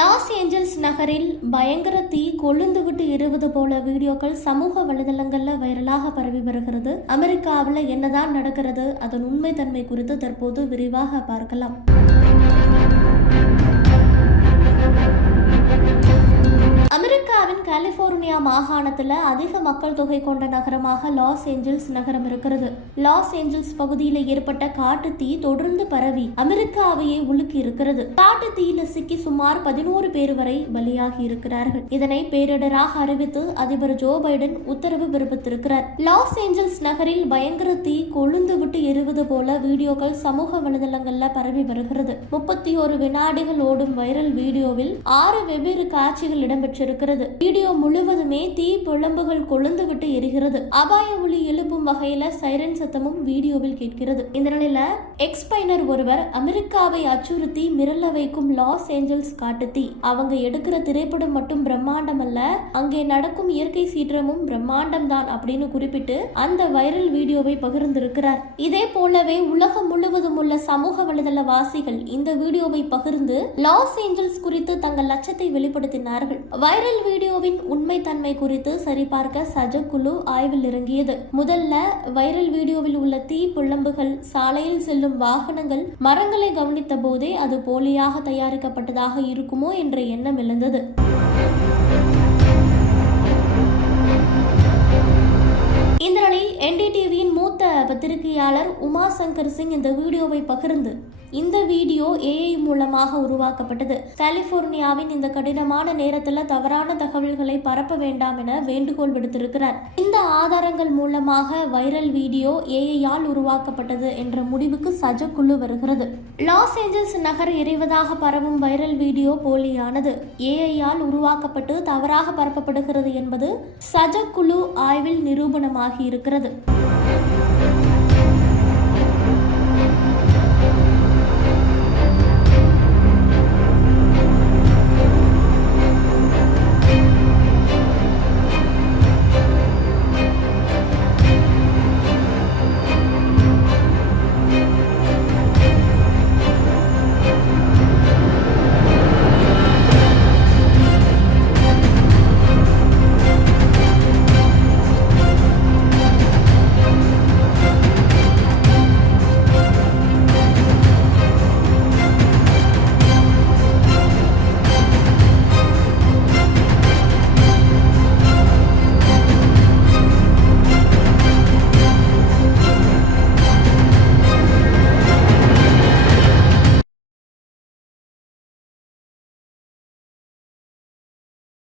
Los Angeles நகரில் பயங்கர தீ கொழுந்துவிட்டு இருவது போல வீடியோக்கள் சமூக வலைதளங்களில் வைரலாக பரவி வருகிறது. அமெரிக்காவில் என்னதான் நடக்கிறது அதன் உண்மைத்தன்மை குறித்து தற்போது விரிவாக பார்க்கலாம். கலிபோர்னியா மாகாணத்தில் அதிக மக்கள் தொகை கொண்ட நகரமாக லாஸ் ஏஞ்சல்ஸ் நகரம் இருக்கிறது. லாஸ் ஏஞ்சல்ஸ் பகுதியில் ஏற்பட்ட காட்டு தீ தொடர்ந்து பரவி அமெரிக்காவையே உலுக்கி இருக்கிறது. காட்டு தீயில சிக்கி சுமார் பதினோரு பேர் வரை பலியாகி இருக்கிறார்கள். இதனை பேரிடராக அறிவித்து அதிபர் ஜோ பைடன் உத்தரவு பிறப்பித்திருக்கிறார். லாஸ் ஏஞ்சல்ஸ் நகரில் பயங்கர தீ கொழுந்து விட்டு எரிவது போல வீடியோக்கள் சமூக வலைதளங்கள்ல பரவி வருகிறது. முப்பத்தி ஒரு வினாடிகள் ஓடும் வைரல் வீடியோவில் ஆறு வெவ்வேறு காட்சிகள் இடம்பெற்றிருக்கிறது. வீடியோ வீடியோ முழுவதுமே தீ புலம்புகள் கொழுந்துவிட்டு எரிகிறது. அபாய ஒளி எழுப்பும் வகையில சைரன் சத்தமும் வீடியோவில் கேட்கிறது. இந்த நிலையில எக்ஸ்பைனர் ஒருவர் அமெரிக்காவை அச்சுறுத்தி மிரள வைக்கும் லாஸ் ஏஞ்சல்ஸ் காட்டு தீ. அவங்க எடுக்கிற திரைப்படம் மட்டும் பிரம்மாண்டம் அல்ல அங்கே நடக்கும் இயற்கை சீற்றமும் பிரம்மாண்டம் தான் அப்படின்னு குறிப்பிட்டு அந்த வைரல் வீடியோவை பகிர்ந்திருக்கிறார். இதே போலவே உலகம் முழுவதும் உள்ள சமூக வலைதள வாசிகள் இந்த வீடியோவை பகிர்ந்து லாஸ் ஏஞ்சல்ஸ் குறித்து தங்கள் லட்சத்தை வெளிப்படுத்தினார்கள். வைரல் வீடியோவின் உண்மைத்தன்மை குறித்து சரிபார்க்க சஜ குழு ஆய்வில் இறங்கியது முதல்ல வைரல் வீடியோவில் உள்ள தீ புள்ளம்புகள் சாலையில் செல்லும் வாகனங்கள் மரங்களை கவனித்த போதே அது போலியாக தயாரிக்கப்பட்டதாக இருக்குமோ என்ற எண்ணம் எழுந்தது. இந்த நிலையில் என்டிடிவியின் மூத்த பத்திரிகையாளர் உமா சங்கர் சிங் இந்த வீடியோவை பகிர்ந்து இந்த வீடியோ ஏஐ மூலமாக உருவாக்கப்பட்டது. கலிபோர்னியாவின் இந்த கடினமான நேரத்தில் தவறான தகவல்களை பரப்ப வேண்டாம் என வேண்டுகோள் விடுத்திருக்கிறார். இந்த ஆதாரங்கள் மூலமாக வைரல் வீடியோ ஏஐயால் உருவாக்கப்பட்டது என்ற முடிவுக்கு சஜ குழு வருகிறது. லாஸ் ஏஞ்சல்ஸ் நகர் எரிவதாக பரவும் வைரல் வீடியோ போலியானது ஏஐயால் உருவாக்கப்பட்டு தவறாக பரப்பப்படுகிறது என்பது சஜ குழு ஆய்வில் நிரூபணமாகி இருக்கிறது.